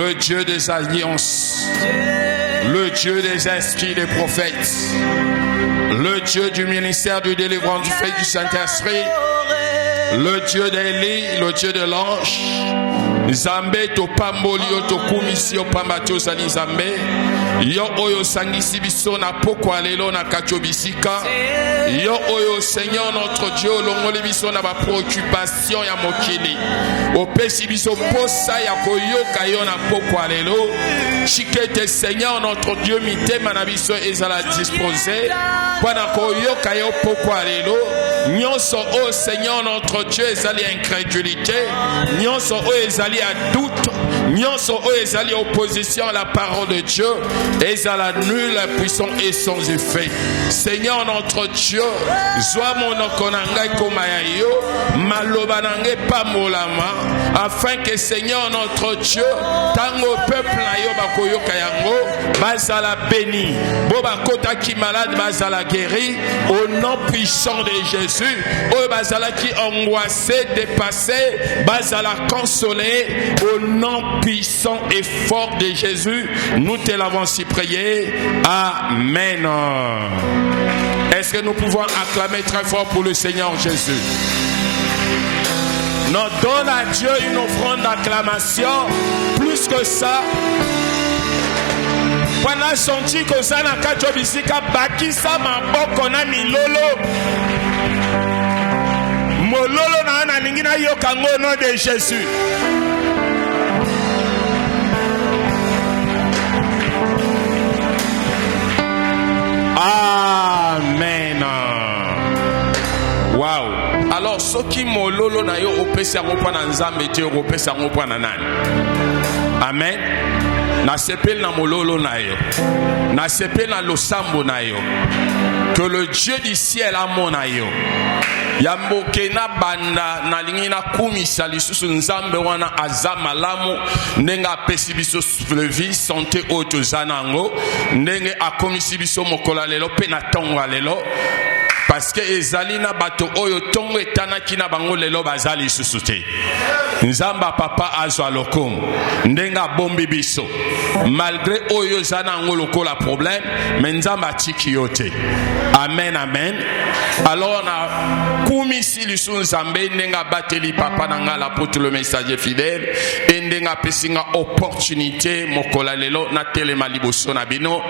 le Dieu des alliances, le Dieu des esprits des prophètes, le Dieu du ministère du délivrance du fait du Saint-Esprit, le Dieu d'Élie, le Dieu de l'ange. Nzambe to pambolio to kumisio pambatio sani Nzambe yo oyo sangisi biso na poko alelo na katio bisika yo oyo Seigneur notre Dieu longoli biso na ba préoccupation ya mokili opesi biso posa ya koyoka yo na poko alelo chikete Seigneur notre Dieu mitema na biso ezala disposé pana koyoka yo poko alelo nyonso o Seigneur notre Dieu ezali incrédulité nyonso o ezali à doute nyonso o ezali opposition à la parole de Dieu ezala nul puissant et sans effet. Seigneur notre Dieu zwa monoko na ngai koma ya yo maloba na ngai pamolama afin que Seigneur notre Dieu tango peuple na yo bakoyoka yango bazala béni bo bakota ki malade bazala guéri au nom puissant de Jésus o bazala ki angoissé dépassé bazala consolé au nom puissant et fort de Jésus. Nous te l'avons si prié. Amen. Est-ce que nous pouvons acclamer très fort pour le Seigneur Jésus? Nous donne à Dieu une offrande d'acclamation. Plus que ça, pendant senti que ça n'a qu'à jobisika bakisa maboko na milolo mololo na na ningina yokango au nom de Jésus. Amen. Wow. Alors, ce qui mololo na yo opesi yango pa na nzambe te opesi yango pa na nani? Amen. Na sepel na mololo na yo. Na sepel na losambo na yo. Que le Dieu du ciel amon na yo. Yamboke na banda na lingi na kumisa lisusu nzambe wana azama lamu nenga apesi biso vie santé oto zanango ndenge akomisi biso mokola lelo pe na tongo lelo parce que ezali na bato oyo tongo etanaki na bango lelo bazali lisusu te. Nzamba papa azwa lokomo ndenga bombi biso malgré oyo zanango lokola problème mais nzamba atiki yote. Amen, amen. Alors na kumisi lisu nzambe ndenga bateli papa nanga l'apôtre le messager fidèle et ndenga pesinga opportunité mokola lelo na telema liboso na bino.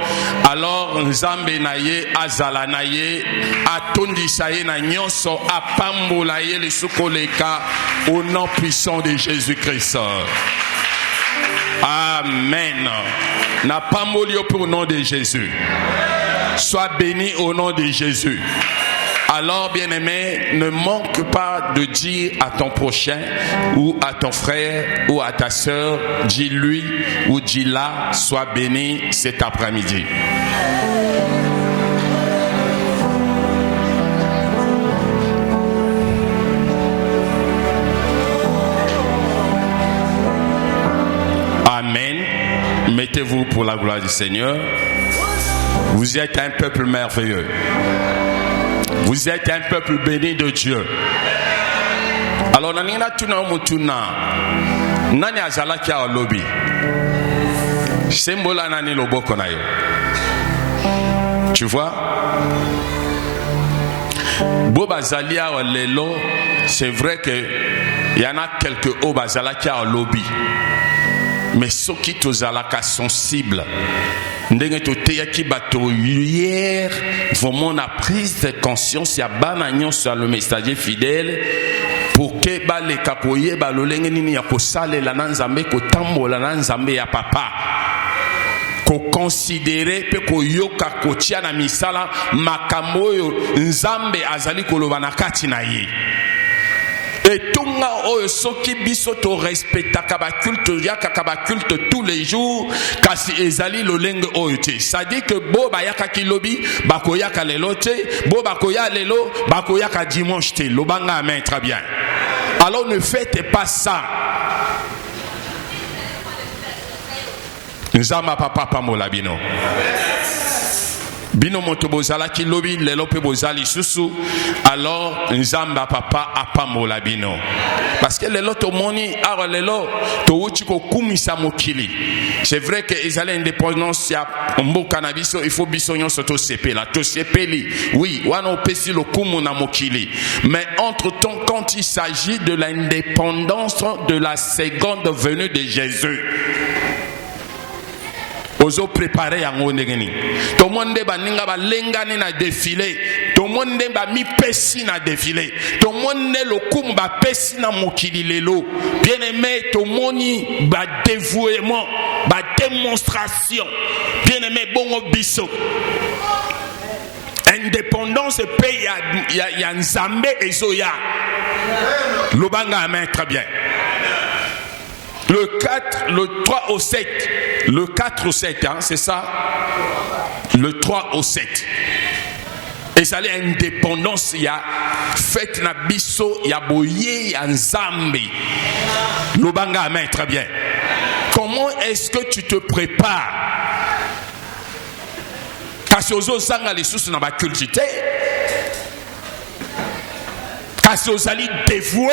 Alors nzambe na ye azala na ye atondisa ye na nyonso apambola ye lisukoleka au nom puissant de Jésus-Christ. Amen. Na pamboli au nom de Jésus. Sois béni au nom de Jésus. Alors, bien-aimé, ne manque pas de dire à ton prochain ou à ton frère ou à ta sœur, dis-lui ou dis-la, sois béni cet après-midi. Amen. Mettez-vous pour la gloire du Seigneur. Vous êtes un peuple merveilleux. Vous êtes un peuple béni de Dieu. Alors, nanina tuna mutuna nani azalaki a lobby. Sembola nani loboko na yo. Tu vois? Boba zalia lelo, c'est vrai que il y en a quelques obazalaki a lobby. Mais ceux qui tozalaka sensibles. Ndenge to teyaki bato hier vraiment na prise de conscience ya bana nyonso le messager fidèle pour que ba le kapoye ba lolenge nini ya kosalela na nzambe kotambola na nzambe ya papa ko considérer pe ko yoka kotia na misala makambo oyo nzambe azali koloba na kati na ye. Et tout le monde soki biso to respecta kaba culte yaka kaba culte tous les jours kasi ezali lolenge oyote. Ça dit que bo ba yaka kilobi bako yaka lelo te bo bako ya lelo bako yaka dimanche te lobanga amen très bien. Alors ne faites pas ça. Nzamba papa pamolabino. bino moto bozala ki lobi lelo pe bozali susu alors nzamba papa apamola bino parce que lelo to moni alors lelo to wuchi ko kumisa mokili. C'est vrai que ezali indépendance ya mboka na biso il faut biso nyonso to sepela to sepeli oui wana opesi lokumu na mokili mais entre temps quand il s'agit de l'indépendance de la seconde venue de Jésus ozo préparer yango ndengeni to monde baninga balengani na défilé to monde ba mi pesi na défilé to monde lokumu ba pesi na mokili lelo bien aimé to moni ba dévouement ba démonstration bien aimé bongo biso indépendance pays ya nzambe ezoya lobanga amen très bien. Le 4, le 3 au 7. Le 4 au 7, hein, c'est ça? Le 3 au 7. Et ça l'est indépendance, il y a fête na biso, il y a boye, il y a nzambi. Lobanga amen, très bien. Comment est-ce que tu te prépares? Kasi ozo sanga les sous na ba culture. Kasi ozali dévoué.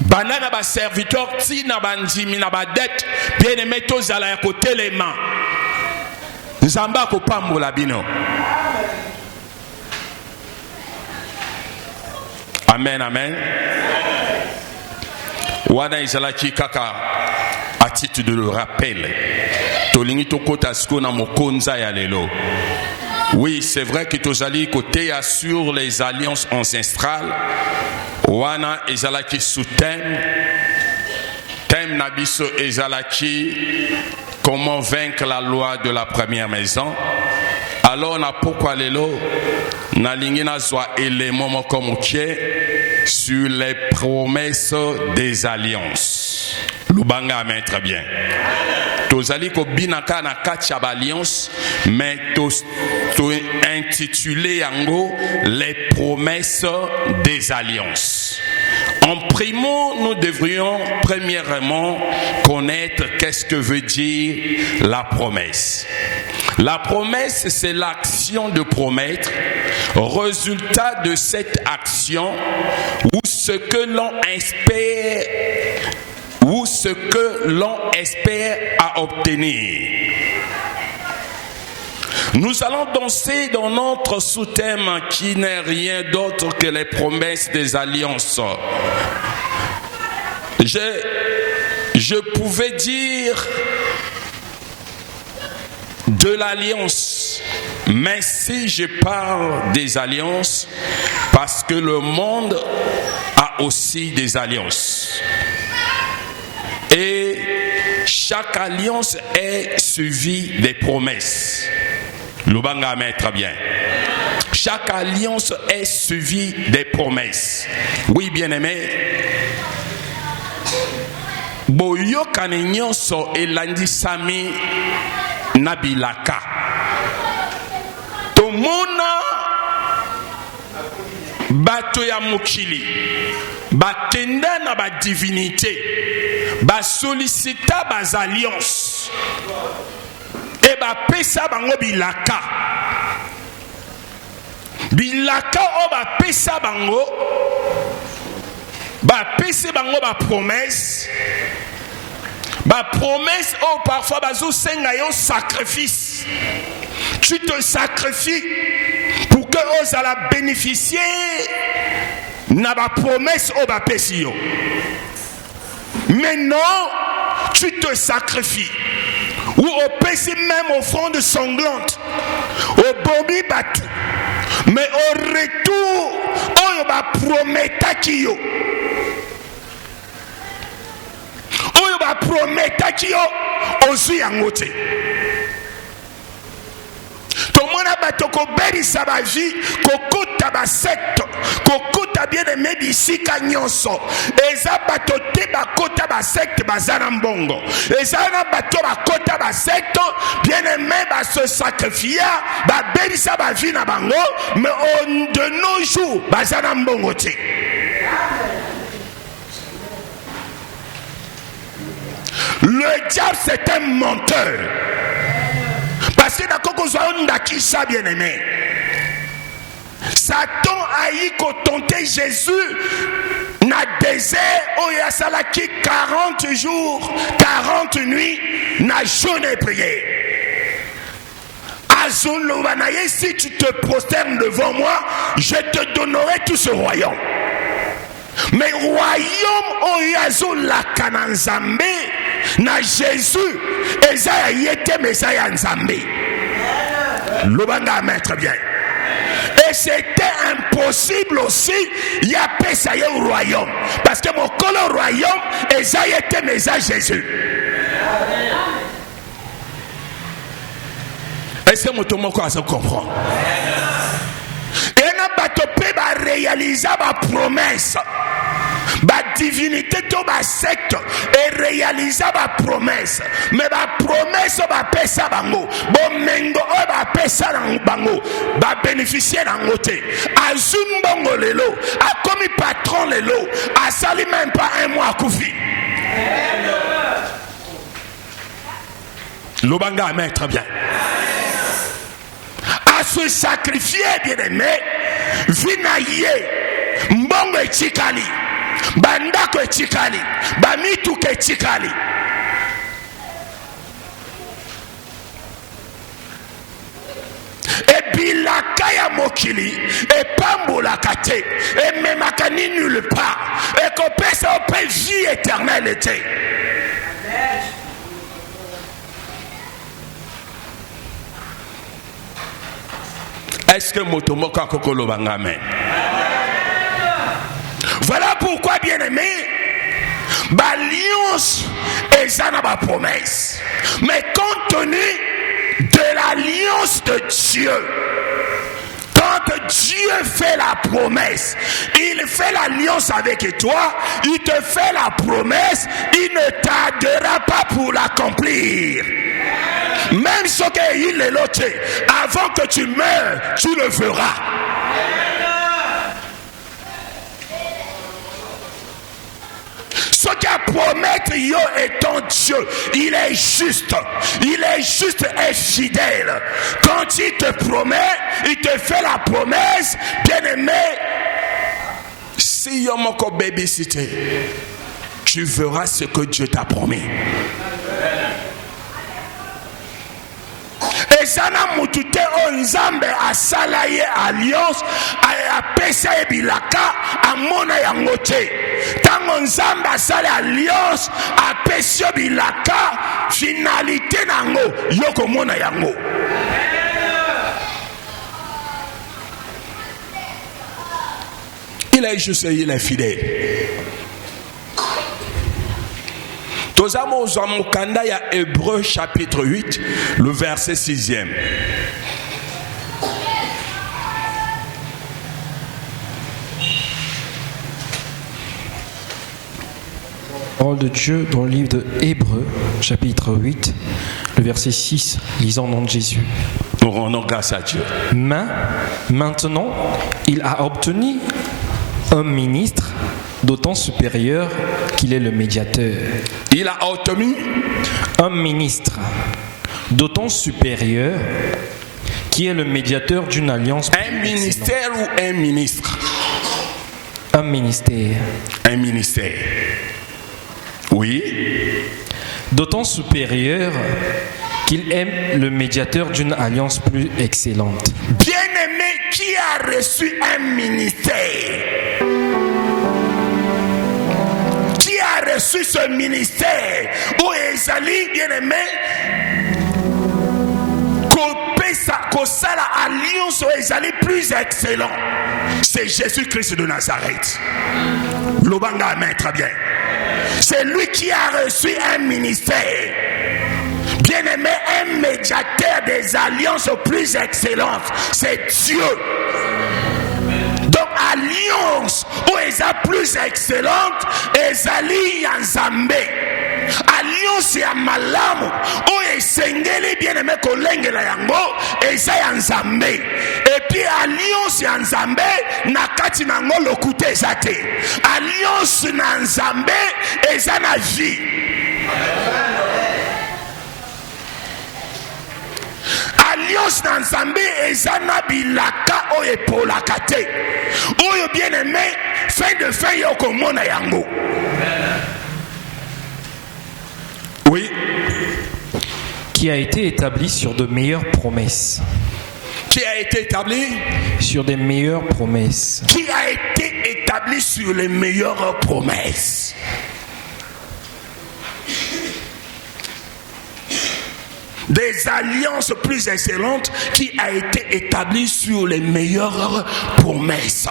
Banana ba serviteur ti na bandimi na ba dette bien aimé tozala ya kotelema nzamba ko pambola bino. Amen amen. Wana izalaki kaka à titre de le rappel tolingi tokota sko na mokonza ya lelo. Oui, c'est vrai que tozali côté sur les alliances ancestrales. Wana ezalaki sous thème nabiso ezalaki comment vaincre la loi de la première maison. Alors na pourquoi lelo na lingi na zwa élément moko mokie sur les promesses des alliances. Lubanga amen très bien. Tozali ko binaka na kati ya alliance mais to intitulé yango les promesses des alliances. En primo, nous devrions premièrement connaître qu'est-ce que veut dire la promesse. La promesse, c'est l'action de promettre, résultat de cette action ou ce que l'on espère à obtenir. Nous allons danser dans notre sous-thème qui n'est rien d'autre que les promesses des alliances. Je pouvais dire de l'alliance, mais si je parle des alliances, parce que le monde a aussi des alliances. Et chaque alliance est suivie des promesses. Lubanga amen très bien. Chaque alliance est suivie des promesses. Oui, bien-aimé. Boyokane nyonso elandisami nabilaka. Tomona bato ya mokili bakenda na ba divinité ba sollicita bas alliances. Et ba pesa bango bilaka. Bilaka o ba pesa bango. Ba pesa bango ba promesse. Ba promesse o parfois bazo senga yo sacrifice. Tu te sacrifies pour que os ala bénéficier na ba promesse o ba pesi yo. Mais non, tu te sacrifies. Ou au péché même offrande sanglante, au bombi battu, mais au retour, on va promettre qui yo. On va promettre qui yo, aussi en côté. Tout le monde a battu ko berisa ba vie, ko kota ba secte, ko kota bien aimé d'ici kanyonso. Eza bato te ba kota ba secte bazana mbongo. Eza na bato ba kota ba secte bien aimé ba se sacrifier, ba berisa ba vie na bango, mais de nos jours bazana mbongo te. Le diable c'est un menteur. Parce que dans bien aimé, Satan a eu tenter Jésus dans le désert où il y a salaki 40 jours, 40 nuits, n'a jeûné prié. Si tu te prosternes devant moi, je te donnerai tout ce royaume. Mais royaume où il y a la Kananzambe, na Jésus, Esaïa yete Messiah Nzambe. Lobanga maître bien. Et c'était impossible aussi, il y a Pessaye au royaume. Parce que mon colon royaume, Esaïa était Messiah Jésus. Est-ce que mon tomoko a se comprendre? Et n'a pas topé va réaliser ma promesse. Ma divinité to ma secte et réaliser ma promesse. Mais ma promesse va pesa bango. Bon mengo va pesa bango. Va bénéficier d'un côté. Azum bongo lelo. A commis patron lelo. A sali même pas un mois à koufi. Lobanga amen très bien. À se sacrifier bien aimé. Vinaye. Mbongo et chikali. Bandako etikali, bamitu ke etikali. Et bilaka ya mokili, et pambola kate, et memakani nulle part, et qu'on pèse au paix vie éternelle était. Est-ce que motomoka kokolo bangamen? Voilà pourquoi, bien aimé, l'alliance est une promesse. Mais compte tenu de l'alliance de Dieu, quand Dieu fait la promesse, il fait l'alliance avec toi, il te fait la promesse, il ne tardera pas pour l'accomplir. Même ce qu'il est loté, avant que tu meurs, tu le feras. Ce qu'a promettre yo est ton Dieu, il est juste et fidèle. Quand il te promet, il te fait la promesse, bien aimé. Si yo moko babysitter, tu verras ce que Dieu t'a promis. Et ça n'a mutute onzambe asalaye alliance a pesa e bilaka amona yangote. Tango nzambe asale alliance a pesa bilaka finalité nango yoko mona yango. Il est juste et il est fidèle. Tozamo zamukanda ya Hébreux chapitre 8, le verset 6e. Parole de Dieu dans le livre de Hébreux, chapitre 8, le verset 6, lisant au nom de Jésus. Nous rendons grâce à Dieu. Maintenant, il a obtenu un ministre d'autant supérieur qu'il est le médiateur. Il a obtenu un ministre d'autant supérieur qui est le médiateur d'une alliance. Un ministère ou un ministre? Un ministère. Un ministère. Oui. D'autant supérieur qu'il est le médiateur d'une alliance plus excellente. Bien-aimé, qui a reçu un ministère? Qui a reçu ce ministère? Où est allé, bien-aimé? Qu'on la alliance où est allé plus excellent. C'est Jésus-Christ de Nazareth. Lobanga amen, très bien. C'est lui qui a reçu un ministère. Bien-aimé, un médiateur des alliances plus excellentes, c'est Dieu. Donc, alliance où est la plus excellente, est alliance Nzambe. Alliance ya malamu où est sengeli bien-aimé kolengela yango, est Nzambe. Et puis alliance ya Nzambe na kati nango lokute ezate. Alliance na Nzambe eza na vie. alliance na Nzambe ezana bilaka oyo epolaka te. Oyo bien aimé, fin de fin yo komona yango. Oui. Qui a été établi sur de meilleures promesses. Qui a été établi sur des meilleures promesses. Qui a été établi sur les meilleures promesses. Des alliances plus excellentes qui a été établie sur les meilleures promesses.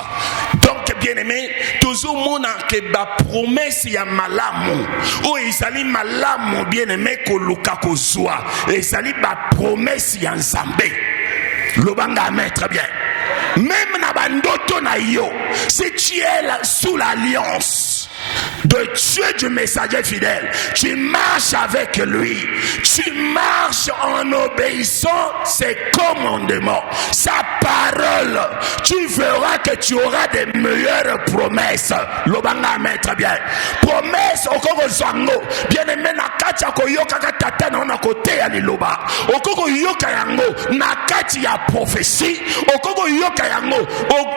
Donc bien aimé, toujours mon que ba promesse ya malamu. O isali malamu bien aimé ko luka ko zwa. Isali ba promesse ya Nzambe. Lobanga amen, très bien. Même na bandoto na yo, si tu es sous l'alliance de Dieu du messager fidèle, tu marches avec lui, tu marches en obéissant ses commandements, sa parole, tu verras que tu auras des meilleures promesses. Lobanga amen, très bien. Promesse okoko zango, bien aimé na kati ya koyoka katata na ona kote ya liloba. Okoko yoka yango na kati ya prophétie, okoko yoka yango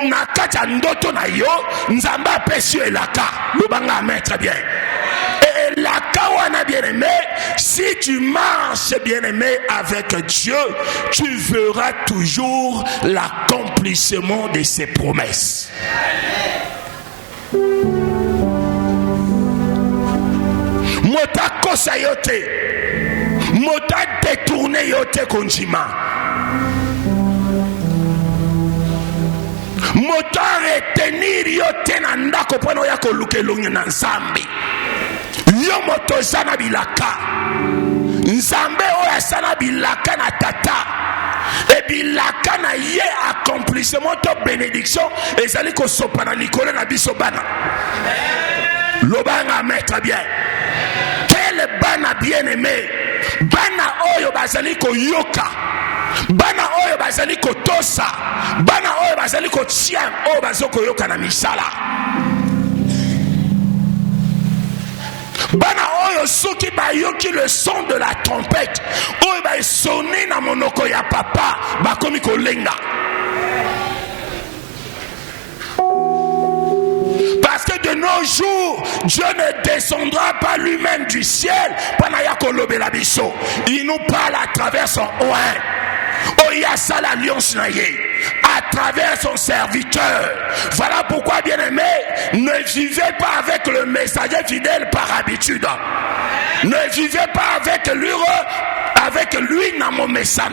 na kati ya ndoto na yo, Nzambe apesi elaka. Lobanga amen, très bien. Et la kawana bien-aimé, si tu marches bien-aimé avec Dieu, tu verras toujours l'accomplissement de ses promesses. Mota kosa yote, mota détourné yote konjima. Moto retenir yo tena ndako pona ya koluka elongi na Nzambe. Yo moto zana bilaka. Nzambe oya sana bilaka na tata. Et bilaka na ye accomplissement to bénédiction ezali ko sopana likolo na biso bana. Lobanga maître bien. Quel bana bien aimé. Bana oyo bazali ko yoka. Bana oyo bazali kotosa, bana oyo bazali kotia oyo bazoko yoka na misala. Bana oyo soki bayoki le son de la trompette, oyo ba sonner na monoko ya papa, bakomi kolenga. Parce que de nos jours, Dieu ne descendra pas lui-même du ciel. Il nous parle à travers son oint. Oh, il y a ça l'alliance naïe. À travers son serviteur. Voilà pourquoi, bien aimé, ne vivez pas avec le messager fidèle par habitude. Ne vivez pas avec lui dans mon message.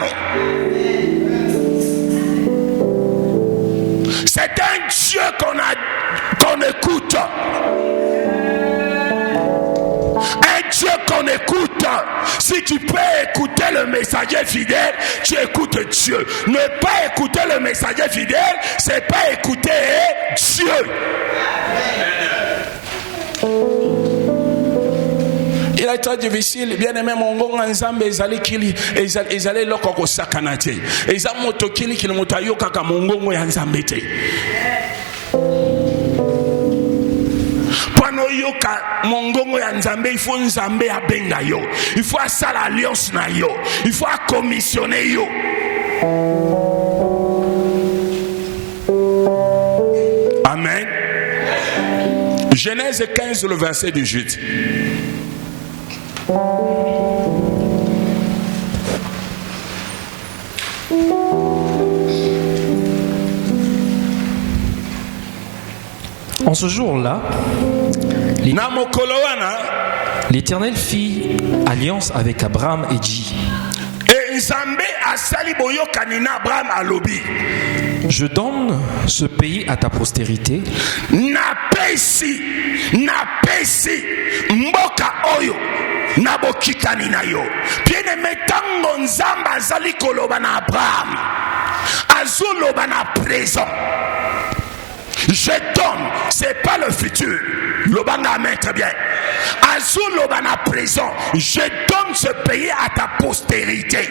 C'est un Dieu qu'on écoute. Un Dieu qu'on écoute. Si tu peux écouter le messager fidèle, tu écoutes Dieu. Ne pas écouter le messager fidèle, c'est pas écouter Dieu. Il a été difficile, bien aimé mon gong ensemble, ils allaient loko sakanate. Ils ont motokili qui le motayo kaka mongongo ya nzambete. Pano yoka mongongo ya nzambe, il faut nzambe abenga yo. Il faut asala alliance na yo. Il faut commissionner yo. Amen. Genèse 15, le verset du Jude. En ce jour-là, l'Éternel fit alliance avec Abraham et dit: je donne ce pays à ta postérité. Mboka oyo nabokitani na yo. Bien-aimé, tango nzamba azali koloba na Abraham, azoloba na présent. Je donne, c'est pas le futur. Lobanga amen, très bien. Azoloba na présent, je donne ce pays à ta postérité.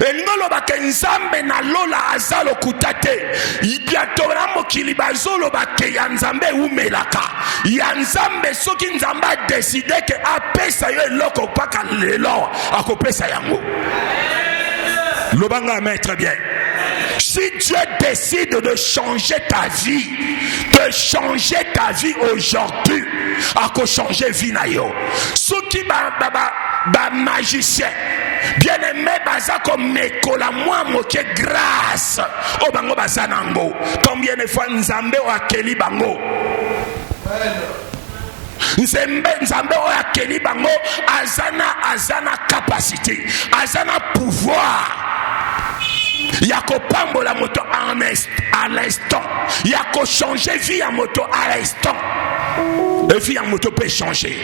Elingoloba ke nzambe na lola azalo kutate. Bientôt na mokili bazoloba ke ya nzambe umelaka. Ya nzambe soki nzambe a décidé que apesa yo eloko paka lelo akopesa yango. Lobanga amen, très bien. Si Dieu décide de changer ta vie aujourd'hui, à quoi changer vie na yo. Ceux qui ba magicien, bien aimé baza comme mekola moi moke grâce. O bango bazanango. Combien de fois nzambe o akeli bango? Nzambe o akeli bango azana capacité, azana pouvoir. Yako pambola moto à l'instant. Yako changer vie à moto à l'instant. Et vie à moto peut changer.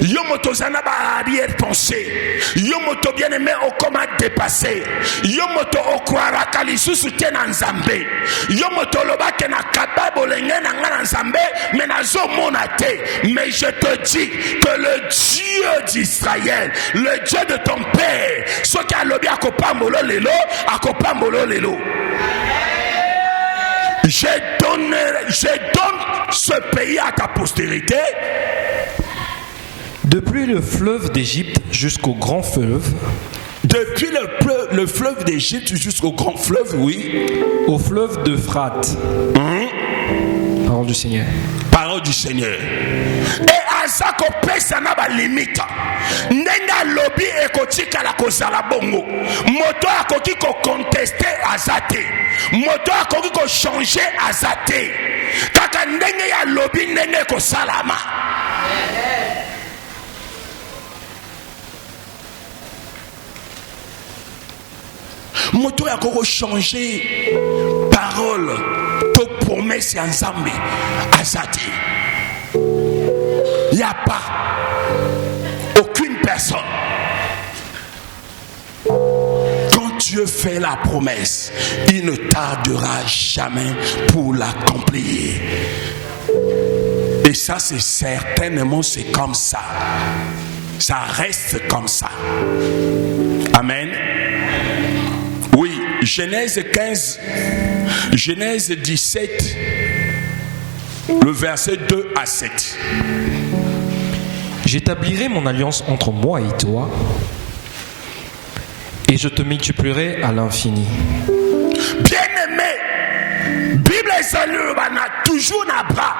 Yo moto zana ba arrière pensée. Yo moto bien aimé au comment dépasser. Yo moto au croira kalisusu tena nzambe. Yo moto loba ke na kababo lenge na ngana nzambe mais na zo monate. Mais je te dis que le Dieu d'Israël, le Dieu de ton père, ce qui a lobi akopambolo lelo, akopambolo lelo. Je donne ce pays à ta postérité. Depuis le fleuve d'Égypte jusqu'au grand fleuve. Depuis le fleuve d'Égypte jusqu'au grand fleuve, oui. Au fleuve d'Euphrate. Parole du Seigneur. Parole du Seigneur. Et azako pesa na ba limite. Nenga lobby ekotika la kozala bongo. Moto akoki ko contester azate. Moto akoki ko changer azate. Kaka ndenge ya lobby ndenge ko salama. Moto ya koko changer parole to promesse ya nzambe azati. Il n'y a pas aucune personne. Quand Dieu fait la promesse, il ne tardera jamais pour l'accomplir. Et ça c'est certainement c'est comme ça. Ça reste comme ça. Amen. Oui, Genèse 15, Genèse 17, le verset 2 à 7. J'établirai mon alliance entre moi et toi, et je te multiplierai à l'infini. Bien-aimé, Bible est toujours là-bas.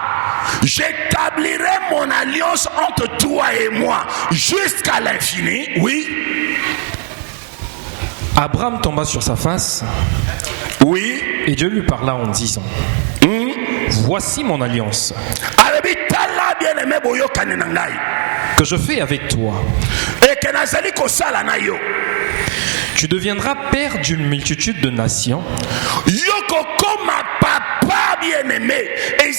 J'établirai mon alliance entre toi et moi jusqu'à l'infini. Oui. Abraham tomba sur sa face. Oui. Et Dieu lui parla en disant, voici mon alliance que je fais avec toi. Tu deviendras père d'une multitude de nations. Bien-aimé, et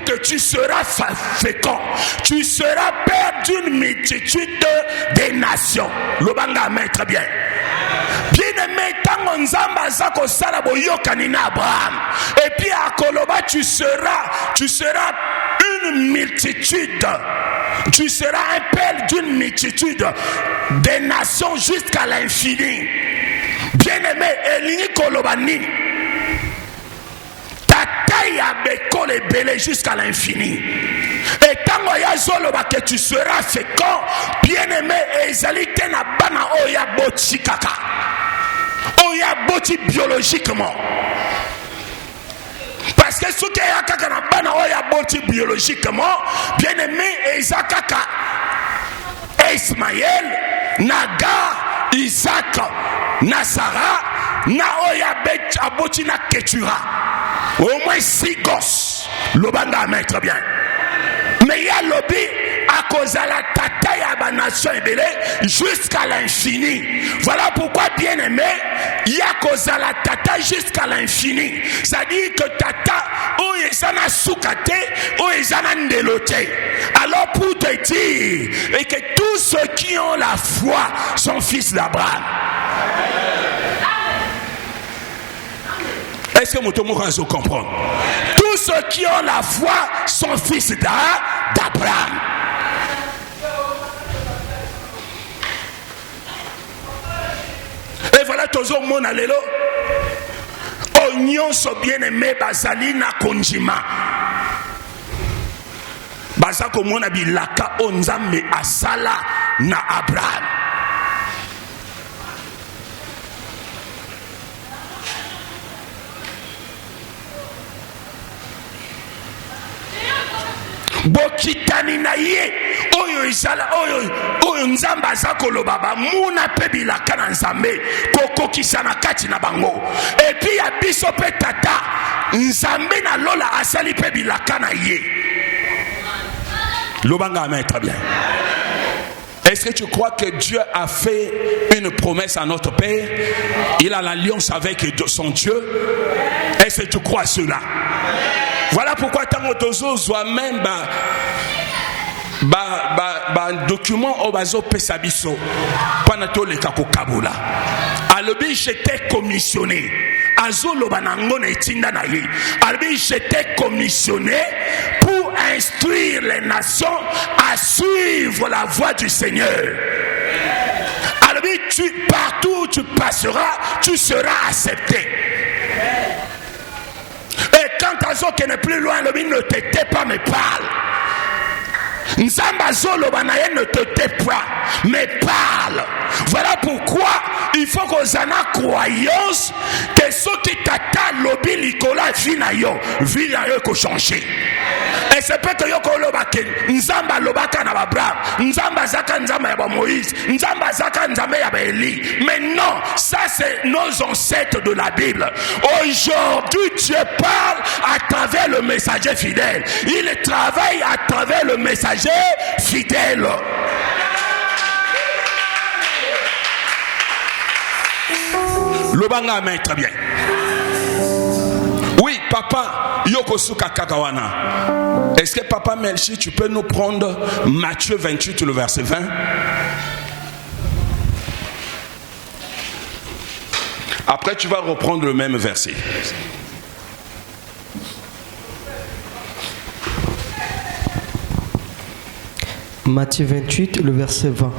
que tu seras fécond, tu seras père d'une multitude de nations. Lobanga amen, très bien. Bien-aimé, tango nzamba zako sala boyokani na Abraham, et puis à Koloba tu seras une multitude. Tu seras un père d'une multitude des nations jusqu'à l'infini. Bien-aimé, Elingi Kolobani. Jusqu'à l'infini. Et tant que tu seras fécond, bien-aimé, ezalité na bana oya boti kaka. Oya boti biologiquement. Parce que ce qui est kaka na bana oya boti biologiquement, bien-aimé, ezakaka Ismaël, Naga, Isaac, Nasara, na oya bet aboti na Ketura. Au moins 6 gosses. Lobanga amen, très bien. Mais il y a lobby à cause de la tata ya ba nation ebele jusqu'à l'infini. Voilà pourquoi, bien aimé, il y a cause de la tata jusqu'à l'infini. Ça dit que tata ou ezana soukate ou ezana ndelote. Alors pour te dire et que tous ceux qui ont la foi sont fils d'Abraham. Est-ce que mon tomorazo comprend? Tous ceux qui ont la foi sont fils d'Abraham. Et voilà toujours mon allélo. Oignon so bien aimé bazali na konjima. Bazako mona bilaka onzambe asala na Abraham. Bokitani na ye oyo izala oyo nzamba aza koloba bamuna mpe bilaka na nzambe kokokisa na kati na bango. Epi ya biso mpe tata nzambe na lola asali mpe bilaka na ye. Lobanga amen, très bien. Est-ce que tu crois que Dieu a fait une promesse à notre Père? Il a l'alliance avec son Dieu. Est-ce que tu crois cela? Voilà pourquoi tant que soit même document au bazo pesabiso panato le kakokabula. Alobi j'étais commissionné. Azolo banango na etinda na ye. Alobi j'étais commissionné pour instruire les nations à suivre la voie du Seigneur. Alobi partout où tu passeras, tu seras accepté. Et quand Azo qui n'est plus loin, le ne te tait pas mais parle. Nzamba Zolo Banaye ne te tait pas mais parle. Voilà pourquoi il faut qu'on ait la croyance que ceux qui t'attendent l'obi Nicolas Vinayo ko changer. Et c'est peut-être que Lobake, Nzamba Lobaka na Abraham, Nzamba Zaka Nzamba ya Moïse, Nzamba Zaka Nzamba ya Élie. Mais non, ça c'est nos ancêtres de la Bible. Aujourd'hui, Dieu parle à travers le messager fidèle. Il travaille à travers le messager fidèle. Lobanga amen, très bien. Oui, papa, Yokosuka Kagawana. Est-ce que papa Melchi, tu peux nous prendre Matthieu 28, le verset 20? Après, tu vas reprendre le même verset. Matthieu 28, le verset 20.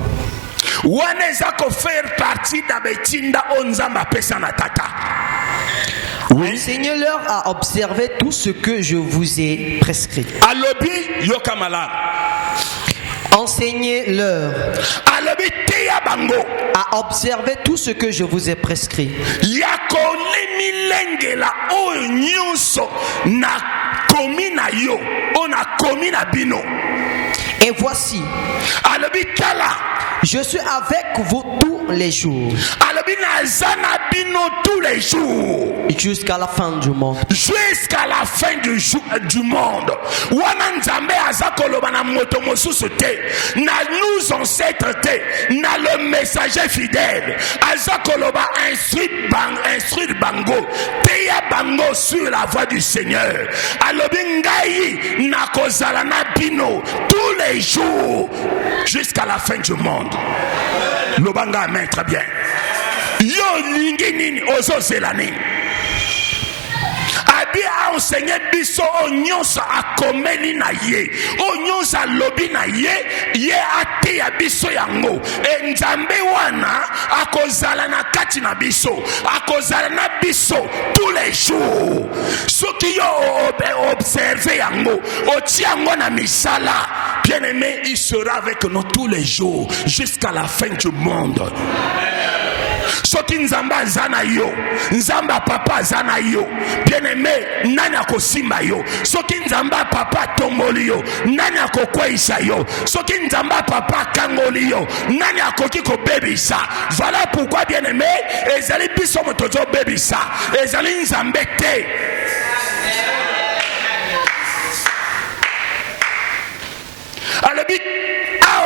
Faire partie d'Abetinda Onzamba Pesana Tata. Oui. Enseignez-leur à observer tout ce que je vous ai prescrit. Alobi Yokamala. Enseignez-leur Alobi Teya Bango. À observer tout ce que je vous ai prescrit. Yakole milengela o nyonso na komina yo, on a komina bino. Et voici, Alobi Kala. Je suis avec vous tous les jours. Tous les jours. Jusqu'à la fin du monde. Jusqu'à la fin du monde. Wananzambe azakoloba na moto mosusu te. Na nous ancêtres te. Na le messager fidèle. Azakoloba instruire bango. Teya bango sur la voie du Seigneur. Alobi ngai na kozala na bino tous les jours. Jusqu'à la fin du monde. Lobanga amen, très bien. Yo lingi nini ozo zelani. Abi a enseigné biso onyonsa akomeli na ye. Onyonsa lobi na ye. Ye ate ya biso yango. E nzambe wana akozala na kati na biso. Akozala na biso tous les jours. Soki yo observe yango. Oti yango na misala. Bien-aimé, il sera avec nous tous les jours jusqu'à la fin du monde. Soki nzamba zana yo, nzamba papa zana yo. Bien-aimé, nani akosimba yo. Soki nzamba papa tomboli yo, nani akokweisa yo. Soki nzamba papa kangoli yo, nani akoki ko bebisa. Voilà pourquoi bien-aimé, ezali biso motozo bebisa. Ezali nzambe te. Alors,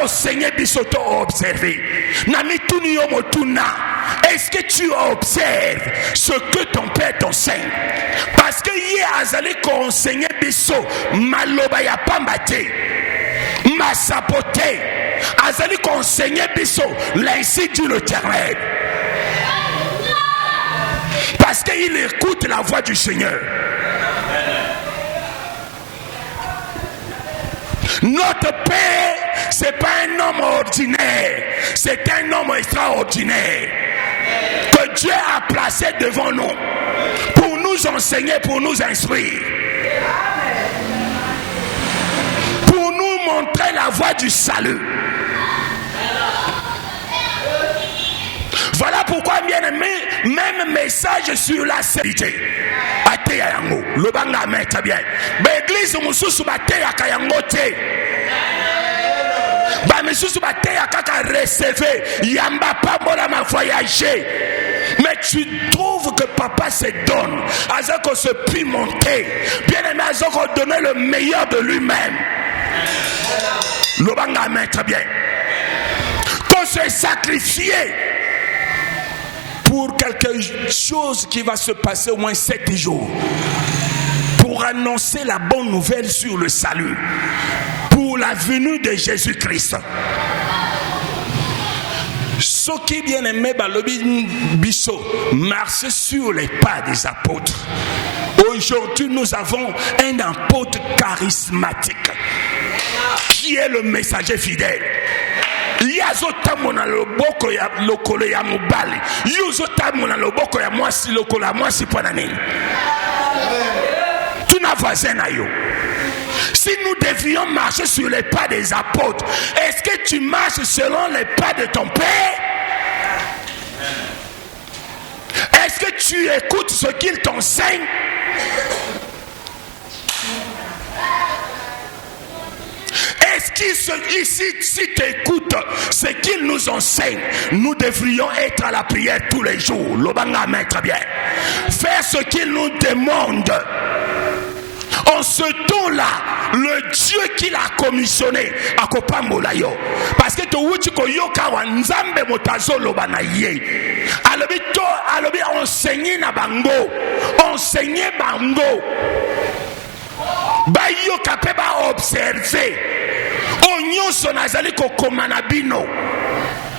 ah, Seigneur, bisoto observé. Namituni yomotuna. Est-ce que tu observes ce que ton père t'enseigne? Parce que hier, azali conseiller biso maloba ya pambate, masapote. Azali conseiller biso l'ainsi dit l'Éternel. Parce qu'il écoute la voix du Seigneur. Notre Père, c'est pas un homme ordinaire, c'est un homme extraordinaire que Dieu a placé devant nous pour nous enseigner, pour nous instruire, pour nous montrer la voie du salut. Voilà pourquoi, bien aimé, même message sur la sécurité. Ateya yango, lobanga maître bien. L'église mususu bateya kayango te. Ba mususu bateya kaka recevoir, yamba pas mola ma voyager. Mais tu trouves que papa se donne, Azako se pimenter, bien aimé, Azako donner le meilleur de lui-même. Lobanga maître bien. Qu'on se sacrifier pour quelque chose qui va se passer au moins 7 jours, pour annoncer la bonne nouvelle sur le salut, pour la venue de Jésus-Christ. Ce qui est bien aimé, balobi biso, marcher sur les pas des apôtres. Aujourd'hui, nous avons un apôtre charismatique qui est le messager fidèle. Yazotamona loboko ya lokolo ya mobali, yozotamona loboko ya mwasi lokolo ya mwasi pona nini. Tuna voisin na yo. Si nous devions marcher sur les pas des apôtres, est-ce que tu marches selon les pas de ton père? Est-ce que tu écoutes ce qu'il t'enseigne? Est-ce qu'ici, si tu écoutes ce qu'il nous enseigne, nous devrions être à la prière tous les jours. Lobanga maître bien. Faire ce qu'il nous demande. En ce temps-là, le Dieu qu'il a commissionné à Kopambola yo. Parce que tu wuchiko yoka wa nzambe motazo lobana ye. Alobi enseigner na bango. Enseigner bango. Ba yoka pe ba observer. Onyoso nazali kokoma na bino.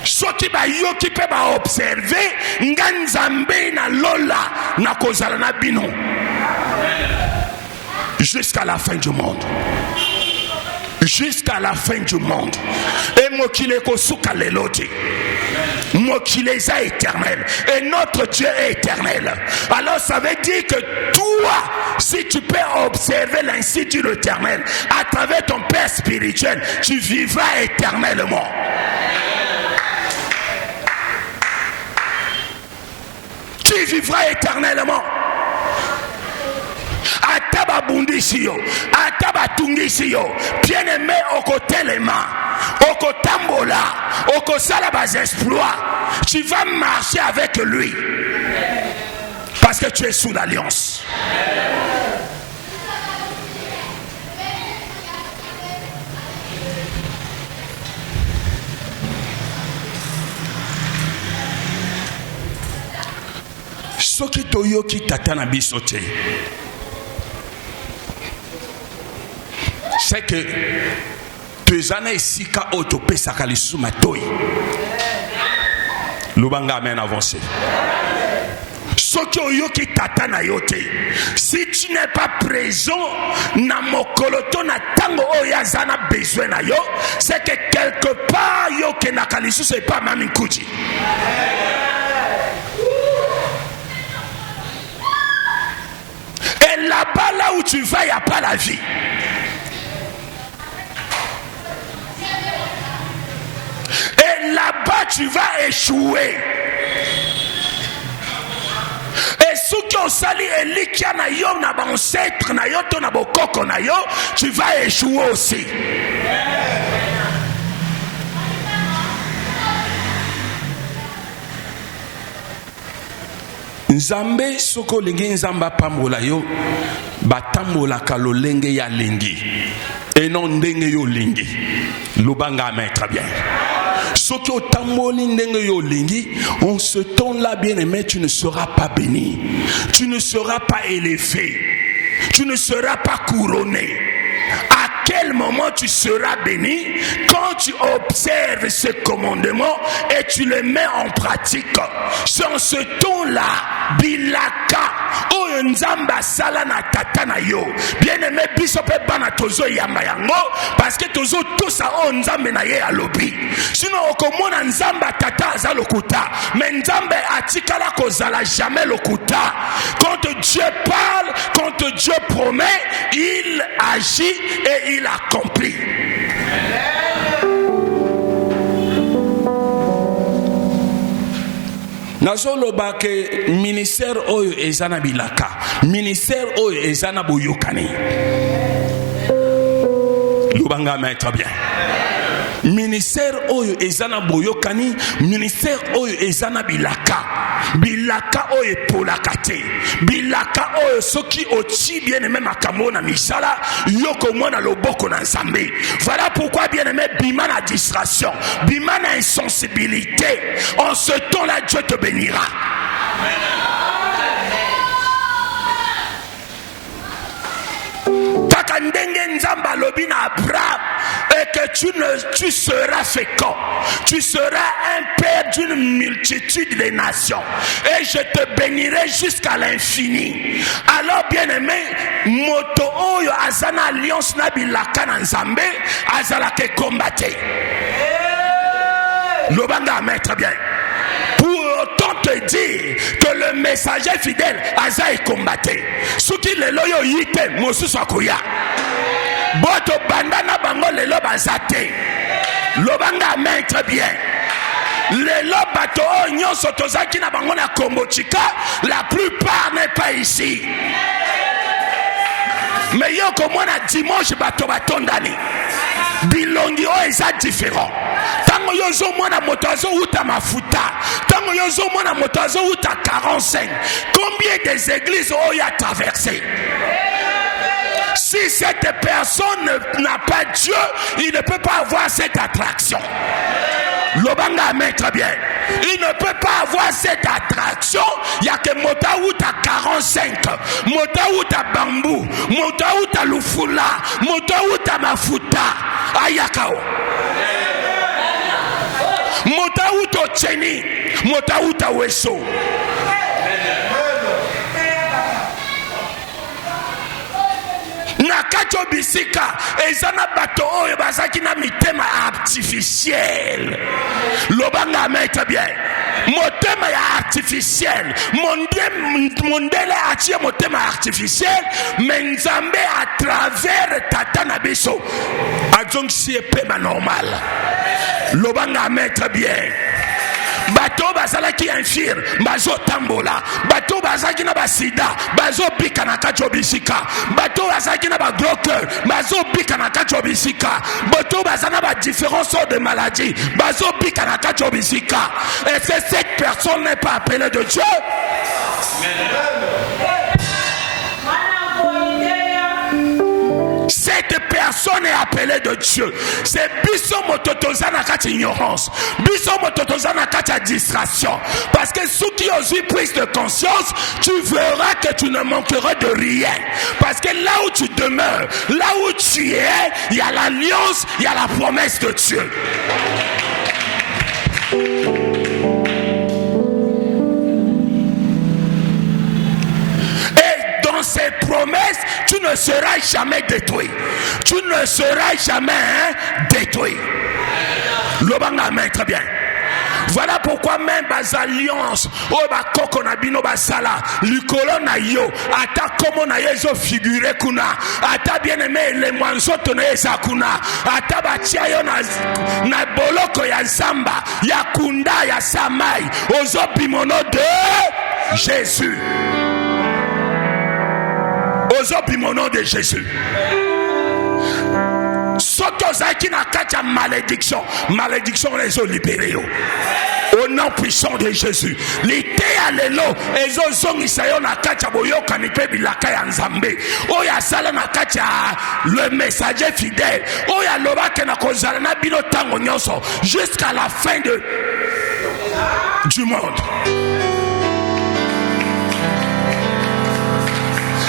Soki ba yoki pe ba observer. Nganzambe na lola na kozala na bino. Jusqu'à la fin du monde. Jusqu'à la fin du monde. Et mokile kosuka leloti. Mokile za éternel. Et notre Dieu est éternel. Alors ça veut dire que toi, si tu peux observer l'ainsi de l'Éternel à travers ton Père spirituel, tu vivras éternellement. Tu vivras éternellement. Ataba bundisi yo, ataba tungisi yo, bien aimé okotelema, okotambola, okosala bas exploits, tu vas marcher avec lui, parce que tu es sous l'alliance. Soki toyoki tata na biso te. C'est que tes années ici ka otope sakalisu matoi. Lubanga amen avancé. Soki oyoki tata na yote. Si tu n'es pas présent na mokoloto na tango oya zana besoin na yo, c'est que quelque part yo ke na kalisu c'est pas mami kuti. Et là-bas, là où tu vas, il n'y a pas la vie. Et là-bas, tu vas échouer. Et ceux qui ont sali et likia na yo, na ba ancêtre na yo, to na bokoko na yo, tu vas échouer aussi. Nzambe soko lingi nzamba pambola yo batambola kalolenge ya lingi et non ndenge yo lingi lubanga maître bien soko otamboli ndenge yo lingi en ce temps là bien aimé tu ne seras pas béni, tu ne seras pas élevé, tu ne seras pas couronné. À quel moment tu seras béni? Quand tu observes ce commandement et tu le mets en pratique. C'est en ce temps-là, bilaka, o nzamba sala na tata na yo. Bien aimé, bisope bana tozo yamba yango, parce que tozo tout ça o nzambe na ye alobi. Sinon okomona nzamba tata za lokuta, mais nzambe atikala kozala jamais lokuta. Quand Dieu parle, quand Dieu promet, il agit et il accomplit. nazoloba ke ministère oyo ezana bilaka, ministère oyo ezana boyokani. Lobanga maître bien. Ministère oyo ezana boyokani, ministère oyo ezana bilaka. Bilaka oyo polakate. Bilaka oyo soki oti bien aimé makambo na misala, yoko mwana loboko na nzambe. Voilà pourquoi bien aimé bima na distraction, bima na insensibilité. En ce temps-là, Dieu te bénira. Taka ndenge nzamba lobi na Abraham, et que tu seras fécond, tu seras un père d'une multitude de nations, et je te bénirai jusqu'à l'infini. Alors bien aimé, moto oyo azana alliance na bilaka na nzambe azala ke combattre. Lobanga maître bien. Pour autant te dire que le messager fidèle aza e combattre. Soki lelo yo yite mosusu akoya. Boto bandana bango lelo bazate. Lobanga maître bien. Lelo bato nyonso tozaki na bango na kombochika, la plupart n'est pas ici. Mais yo komona dimanche bato batondani. Bilongi o eza différent. Tango yozo mwana moto azo uta mafuta. Tango yozo mwana moto azo uta 45. Combien des églises ont à traversé? Si cette personne n'a pas Dieu, il ne peut pas avoir cette attraction. Lobanga maître bien. Il ne peut pas avoir cette attraction. Il y a que Motaouta 45, Motaouta bambou, Motaouta lufula, Motaouta mafuta. Ayakao. Motaouta cheni, Motaouta weso. Nakacho bisika ezana bato oyo bazaki na mitema artificiel. Lobanga maître bien. Motema ya artificiel. Mondele atie motema artificiel. Menzambe à travers tata na biso. Adjong si pema normal. Lobanga maître bien. Bato bazalaki infirme bazo tambola, bato bazalaki na basida bazo bika na kacho bisika, bato bazalaki na ba gros cœur bazo bika na kacho bisika, bato bazana ba différents sortes de maladies bazo bika na kacho bisika. Est-ce que cette personne n'est pas appelée de Dieu? Cette personne est appelée de Dieu. C'est biso mototozana kati ignorance, biso mototozana kati distraction. Parce que ceux qui ont eu prise de conscience, tu verras que tu ne manqueras de rien. Parce que là où tu demeures, là où tu es, il y a l'alliance, il y a la promesse de Dieu. Ces promesses, tu ne seras jamais détruit. Tu ne seras jamais détruit. Lobanga maître bien. Voilà pourquoi même bas alliance o ba koko na bino basala likolo na yo ata komo na yezo figure kuna ata bien aimé les mwanzoto na yeza kuna ata batia yo na boloko ya zamba ya kunda ya samai ozo bimono de Jésus. Au nom de Jésus. Sotozaki na kacha malédiction. Malédiction les ont libérés. Au nom puissant de Jésus. L'ité à l'élo. Ezo zongi sayo na kacha boyoka ni pe bilaka ya nzambe. Oya sala na kacha le messager fidèle. Oya loba ke na kozala na bino tango nyonso. Jusqu'à la fin du monde.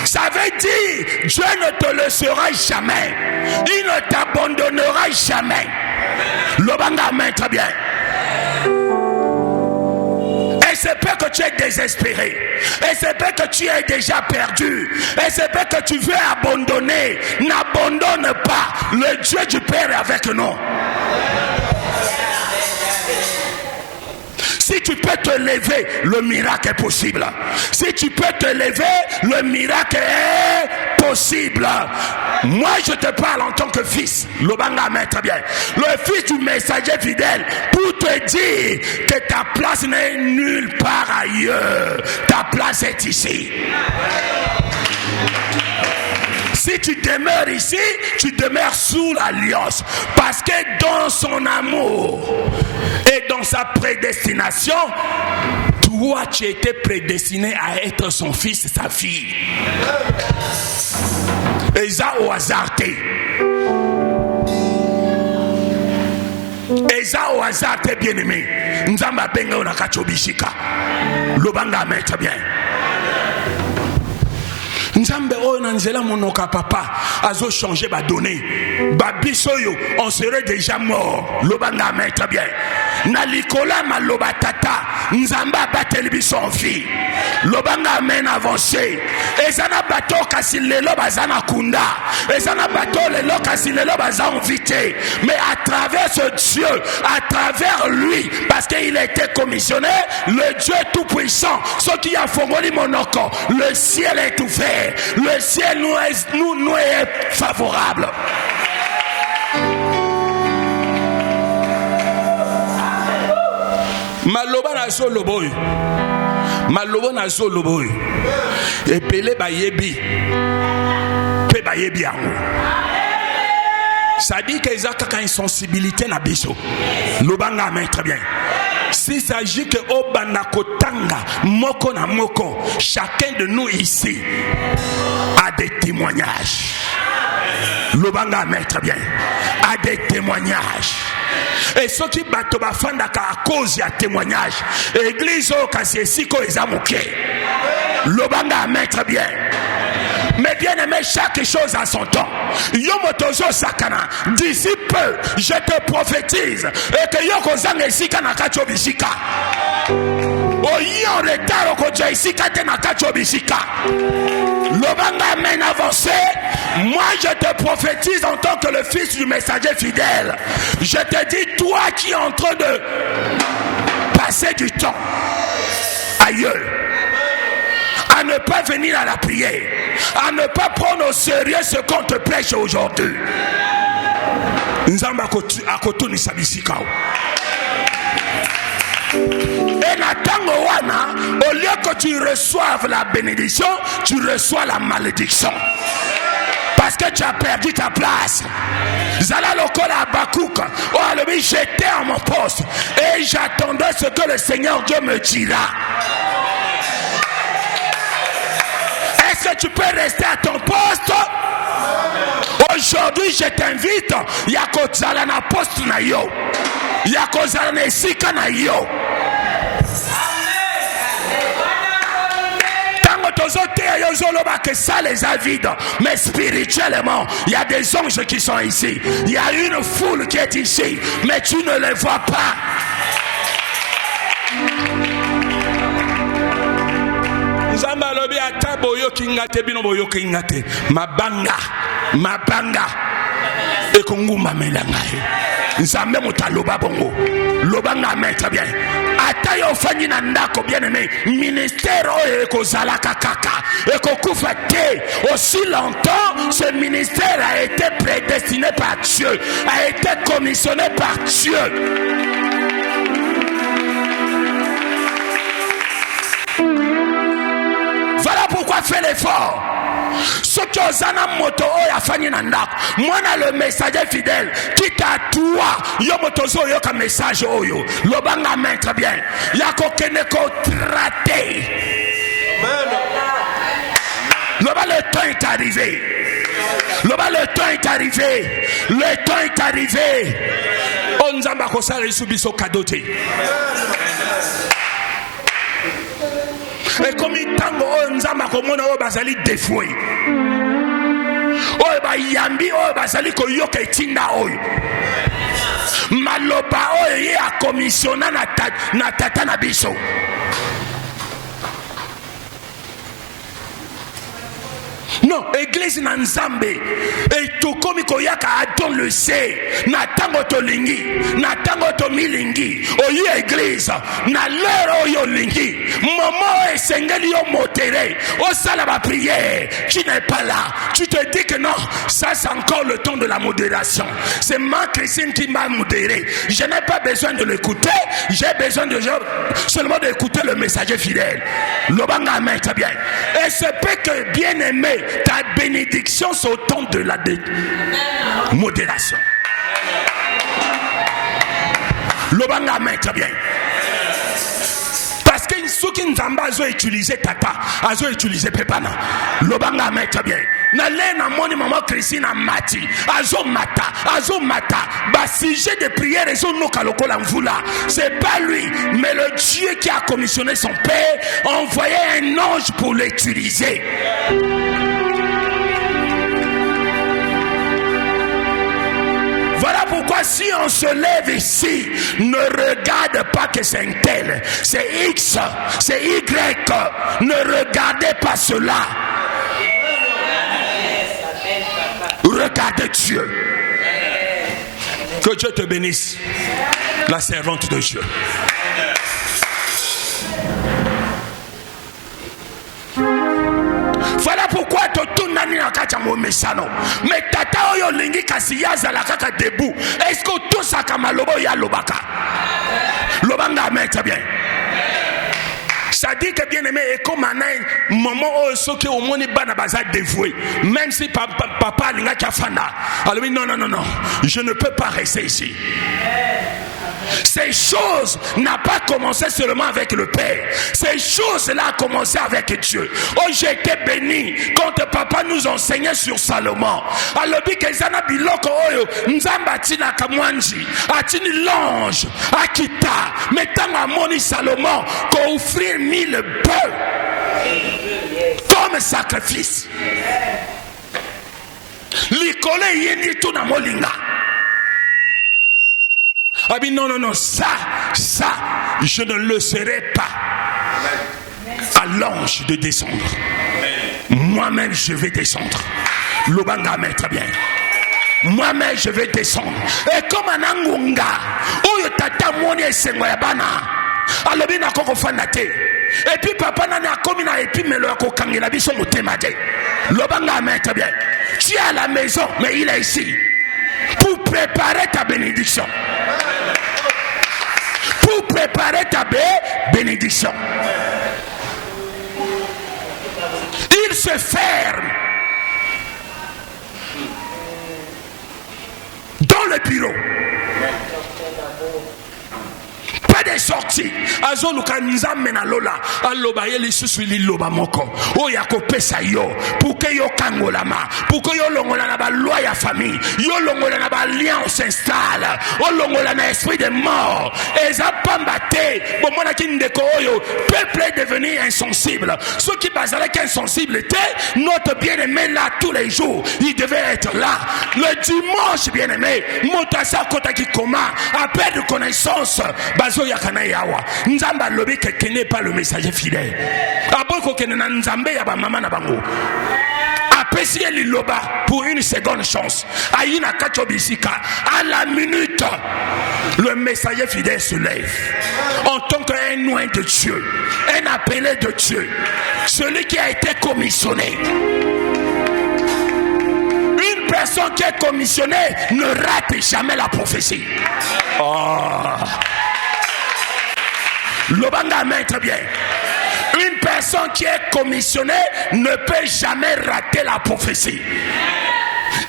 Ça veut dire, Dieu ne te laissera jamais. Il ne t'abandonnera jamais. Lobanga maître bien. Et c'est pas que tu es désespéré. Et c'est pas que tu es déjà perdu. Et c'est pas que tu veux abandonner. N'abandonne pas. Le Dieu du Père est avec nous. Si tu peux te lever, le miracle est possible. Si tu peux te lever, le miracle est possible. Moi je te parle en tant que fils. Lobanga amen, très bien. Le fils du messager fidèle pour te dire que ta place n'est nulle part ailleurs. Ta place est ici. Si tu demeures ici, tu demeures sous l'alliance. Parce que dans son amour et dans sa prédestination, toi tu étais prédestiné à être son fils et sa fille. Et ça au hasard. Et ça au hasard, t'es bien aimé. Nzamba benga onakachobishika. Lobanga amen, très bien. Nzambe oyo na nzela monoka papa azo changer ba donner ba bisoyo on serait déjà mort. Lobanga amen, très bien. Na likola maloba tata nzamba bateli biso en vie. Lobanga amen avancé. Ezana bato kasi lelo bazana kunda. Ezana bato lelo kasi lelo bazana invité. Mais à travers ce Dieu, à travers lui, parce qu'il a été commissionné, le Dieu tout-puissant, ce qui a formé monoko, le ciel est ouvert. Le ciel nous est favorable. Maloba na so loboy. Maloba na so loboy. Epele ba yebi. Pe ba yebi ango. Ça dit que Isaac a une sensibilité na biso. Lobanga amen, très bien. S'il s'agit que Obanakotanga, moko na moko, chacun de nous ici a des témoignages. Lobanga amen, très bien. A des témoignages. Et ceux qui battent à cause de témoignage, l'église au Kassiesiko est amouquée. Lobanga amen, très bien. Mais bien aimé, chaque chose a son temps. Yomotozo sakana, d'ici peu, je te prophétise et que Yoko Zang Sikana Kachobishika. Oyon retard au Jaisika Tenakachobishika. Lobanga amen avancé. Moi je te prophétise en tant que le fils du messager fidèle. Je te dis, toi qui es en train de passer du temps ailleurs, à ne pas venir à la prière, à ne pas prendre au sérieux ce qu'on te prêche aujourd'hui. Nzamba akotuni sabisika. Et Natango wana, au lieu que tu reçoives la bénédiction, tu reçois la malédiction. Parce que tu as perdu ta place. Zala lokola Abakouk, oh alemi, j'étais à mon poste et j'attendais ce que le Seigneur Dieu me dira. Est-ce que tu peux rester à ton poste? Aujourd'hui, je t'invite. Yako zala na poste na yo. Yako zala na esika na yo. Que ça les a vides, mais spirituellement il y a des anges qui sont ici, il y a une foule qui est ici, mais tu ne les vois pas. Nzamba lobi atabo yo kingate bino boyo kingate mabanga ekonguma melanga nzambe mutaloba bongo lobanga amen, très bien. Ata yo fanyi na ndako bien aimé, ministère oyo ekozala kaka ekokufa te. Aussi longtemps ce ministère a été prédestiné par Dieu, a été commissionné par Dieu. Voilà pourquoi fais l'effort. Ce qui osana moto oya fani na ndako, mwana le messager fidèle, quitte à toi, yo moto zo yo ka message oyo, lobanga amen, très bien. Yako keneko traté. Loba le temps est arrivé. Loba le temps est arrivé. Le temps est arrivé. On nzamba ko sala isubiso kadote. Et comme il tango on nzamba ko mona o bazali défoué. O ba yambi o bazali ko yoka etinda oyo. Maloba oyo ye a commissionna na tata na biso. Non, église na nzambe et tokomi koyaka adon le sait na tango to lingi na tango to milingi oyi église na l'heure oyo lingi momo esengeli yo modéré au sala ba prière tu n'es pas là tu te dis que non ça c'est encore le temps de la modération c'est ma Christine qui m'a modéré je n'ai pas besoin de l'écouter j'ai besoin de seulement d'écouter le messager fidèle lobanga amen très bien et ce peut que bien aimé ta bénédiction c'est au temps de la modération. Lobanga amen très bien. Parce que ceux qui nous ont utilisé tata, ils ont utilisé pepana. Lobanga amen très bien. N'allez na moni maman Christine mati, azo mata, bah sujet de prière et son nokaloko l'envoula. C'est pas lui, mais le Dieu qui a commissionné son père a envoyé un ange pour l'utiliser. Voilà pourquoi si on se lève ici, ne regarde pas que c'est un tel, c'est X, c'est Y, ne regardez pas cela. Regardez Dieu. Que Dieu te bénisse, la servante de Dieu. Voilà pourquoi tout nani na kacha mo mesano. Mais tata oyo lingi kasi yaza la kaka debout. Est-ce que tout ça kama lobo ya lobaka? Lobanga amen très bien. Ça dit que bien aimé et comme un moment où ceux qui au monde bana baza dévoué même si papa linga kafana. Alors non je ne peux pas rester ici. Ces choses n'ont pas commencé seulement avec le Père. Ces choses-là ont commencé avec Dieu. Oh, j'ai été béni quand papa nous enseignait sur Salomon. Alors, bizana biloko oyo nzamba tina kamwanji atini l'ange akita mettant à moni Salomon qu'on offrir 1000 bœufs comme sacrifice. L'icole yendi tout na molinga. Ah bien non, ça, je ne le laisserai pas à l'ange de descendre. Moi-même, je vais descendre. Lobanga, mais très bien. Moi-même, je vais descendre. Et comme un angunga, où y tata moni esengwayabana, alobina koko fanate. Et puis papa nana komina et puis melo ko kangela biso motemade. Lobanga, mais très bien. Tu es à la maison, mais il est ici pour préparer ta bénédiction. Pour préparer ta bénédiction. Il se ferme dans le bureau. Pas de sortie. Azoluka nzambe na lola. Aloba yeli susuli loba moko. Oya ko pesa yo. Pour que yo kangolama. Pour que yo longola na ba loi ya famille. Yo longola na ba alliance s'installe. O longola na esprit de mort. Eza pambate. Bon mona ki ndeko oyo. Peuple est devenu insensible. Ceux qui basalaient qu'insensible étaient notre bien-aimé là tous les jours. Il devait être là. Le dimanche bien-aimé. Motasa kota ki koma. À perdre de connaissance. Bazo yakana yawa nzamba lobi que n'est pas le messager fidèle aboko kene na nzambe ya ba mama na bango apesi liloba pour une seconde chance aina kachobisika à la minute le messager fidèle se lève en tant qu'un oint de Dieu un appelé de Dieu celui qui a été commissionné. Une personne qui est commissionnée ne rate jamais la prophétie. Lobanga amen très bien. Une personne qui est commissionnée ne peut jamais rater la prophétie.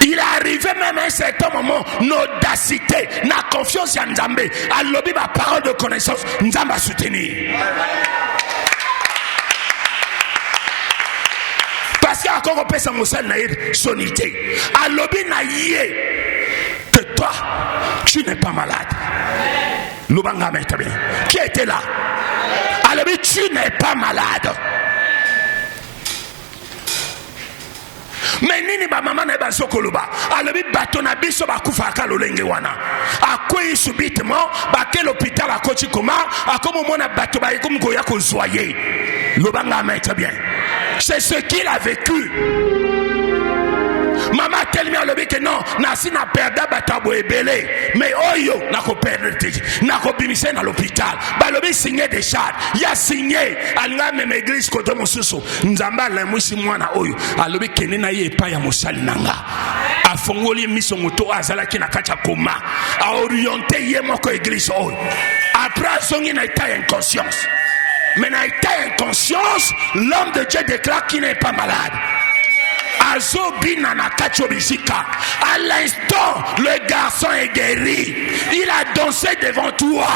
Il est arrivé même à un certain moment, l'audacité, la confiance en Nzambe, à l'objet de la parole de connaissance, Nzambe a soutenu. Parce qu'il y a encore un peu de sonité. À l'objet que toi, tu n'es pas malade. Lobanga amen très bien. Qui était là? Alors tu n'es pas malade. Mais nini ba mama na ba sokoloba. Alors bato na biso ba kufa ka lolenge wana. Akoyi subitement ba ke l'hôpital a koti koma, akomo mona bato ba ikomo ko ya ko zoyer. Lobanga amen très bien. C'est ce qu'il a vécu. balobi que non nasi na perda batabo ebele mais oyo na ko perdre na ko bimise na l'hôpital balobi signer des chartes ya signé alinga même église kote mosusu nzamba la mwisi mwana oyo alobi kene na ye pa ya mosali nanga afongoli miso moto azalaki na kacha koma a orienté ye moko église oyo après songi na état inconscience. Mais dans l'état inconscience, l'homme de Dieu déclare qu'il n'est pas malade. À l'instant, le garçon est guéri. Il a dansé devant toi.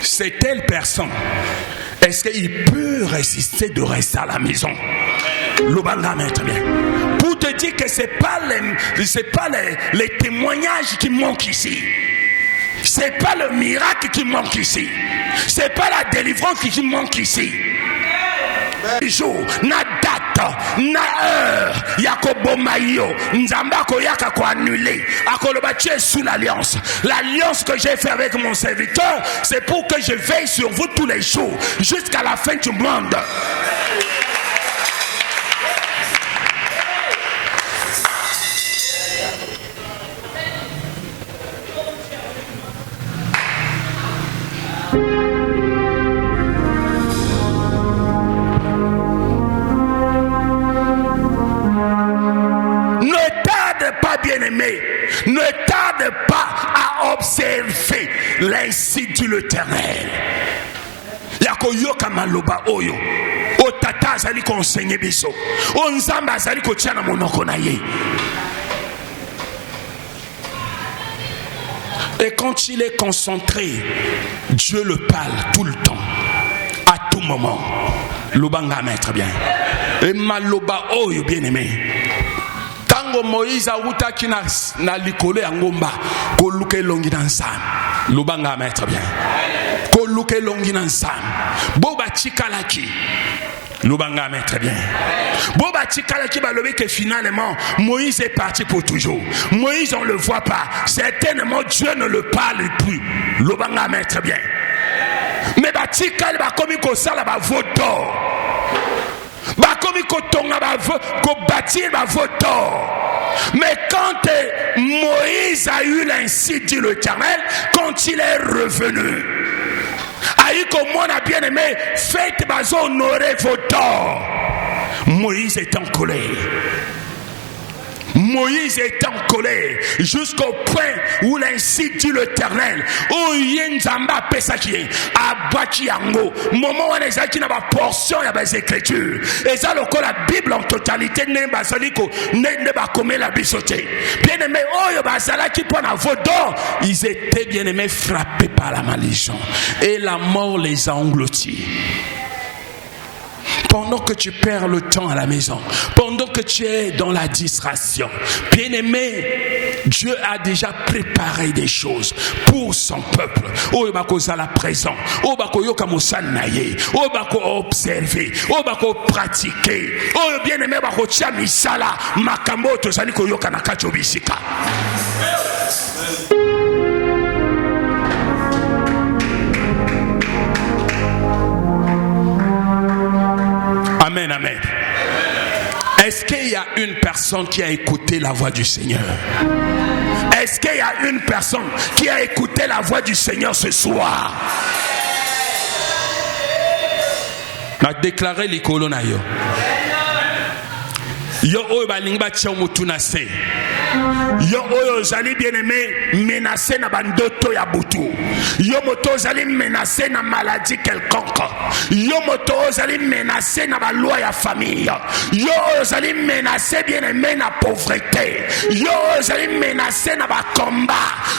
C'est telle personne. Est-ce qu'il peut résister de rester à la maison? Lobanga maître bien. Pour te dire que c'est pas les témoignages qui manquent ici. C'est pas le miracle qui manque ici. C'est pas la délivrance qui manque ici. Jour, na date, na heure, yakobo mayo, nzamba koyaka ko annuler. Akoloba tu es sous l'alliance. L'alliance que j'ai fait avec mon serviteur, c'est pour que je veille sur vous tous les jours jusqu'à la fin du monde. Bien-aimé, ne tarde pas à observer l'insigne de l'Éternel. Yakoyoka maloba oyo. O tata azali konsenye biso. O nzamba azali kotia na monoko na ye. Et quand il est concentré, Dieu le parle tout le temps, à tout moment. Lobanga maître bien. Et maloba oyo bien-aimé. Moïse a outaki na likole ya ngomba ko luke longi na nsam lubanga maître bien ko luke longi na nsam boba chikalaki lubanga maître bien boba chikalaki balobi que finalement Moïse est parti pour toujours. Moïse on le voit pas, certainement Dieu ne le parle plus lubanga maître bien mais ba chikali ba komi ko sala ba voto ba komi ko tonga ba ko bâtir ba voto. Mais quand Moïse a eu l'insigne de l'Éternel, quand il est revenu, Aïko mon a bien aimé, faites bazo honorer vos torts. Moïse est en colère. Moïse est en colère jusqu'au point où l'insigne de l'Éternel, où Yenzamba Pesaki, Abaki Yango, moment où on est qui n'a pas portion, il y a des écritures. Et ça, la Bible en totalité n'est pas saliko, n'est pas comme la bisoté. Bien aimé, oh, il y a qui prennent à vos dents. Ils étaient bien aimés frappés par la malédiction. Et la mort les a engloutis. Pendant que tu perds le temps à la maison, pendant que tu es dans la distraction, bien-aimé, Dieu a déjà préparé des choses pour son peuple. Oh, bako la présent, oh bako yoka mosanaye, oh bako observer, oh bako pratiquer, oh bien-aimé bako tia misala makambo to zali ko yoka na kacho bisika. Amen, amen. Est-ce qu'il y a une personne qui a écouté la voix du Seigneur? Est-ce qu'il y a une personne qui a écouté la voix du Seigneur ce soir? On a déclaré les colonnes. Yo oyo balingba tia mutuna se. Yo oyo zali bien-aimé menacé na bandoto ya butu. Yo moto zali menacé na maladie quelconque. Yo moto zali menacé na ba loi ya famille. Yo zali menacé bien-aimé na pauvreté. Yo zali menacé na ba combat.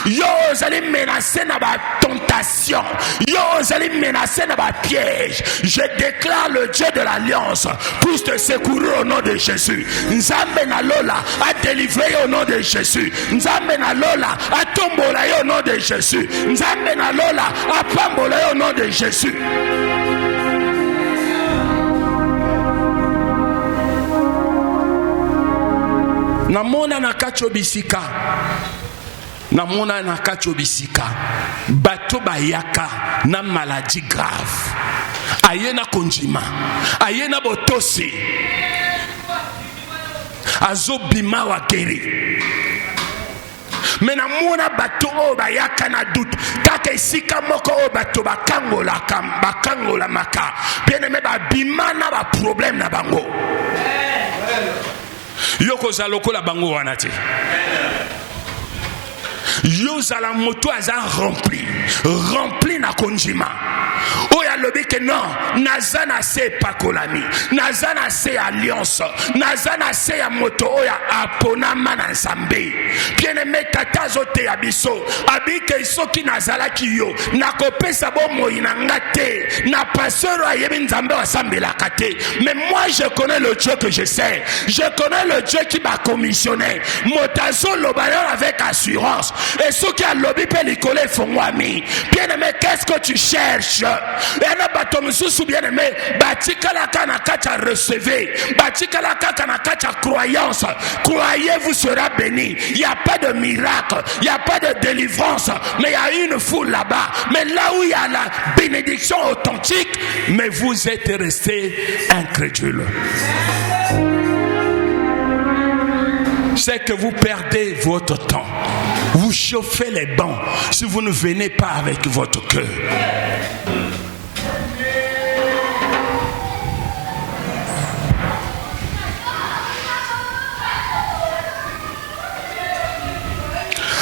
Yo zali menacé na ba tentation. Yo zali menacé na ba piège. Je déclare le Dieu de l'alliance pour te secourir au nom de Jésus. Nzambe na lola a délivré au nom de Jésus. Nzambe na lola a tombola au nom de Jésus. Nzambe na lola a pambola au nom de Jésus. Namona na kacho bisika. Namona na kacho bisika. Bato bayaka na maladie grave. ayena konjima, ayena botosi, azo bima wa geri. Mena mona bato o bayaka na doute kaka esika moko o bato bakangola maka bien aimé ba bimana ba problème na bango yoko zaloko la bango wana te yo zala moto aza rempli na konjima oya lobi que non nazana se pakolami nazana se alliance nazana se ya moto oya apona mana nsambe bien aimé tata zote ya biso abike soki nazala ki yo nakopesa bomo inangate na pasteur ayebi nzambe wasambela kate mais moi je connais le Dieu que je sais, je connais le Dieu qui m'a commissionné motazo lobayon avec assurance et soki a lobi pe likole fongwami bien aimé qu'est-ce que tu cherches et na bato mususu bien aimé batikala kana kacha recevoir batikala kana kacha croyance croyez-vous sera béni. Il y a pas de miracle, il y a pas de délivrance, mais il y a une foule là-bas, mais là où il y a la bénédiction authentique, mais vous êtes restés incrédules. C'est que vous perdez votre temps, vous chauffez les bancs si vous ne venez pas avec votre cœur.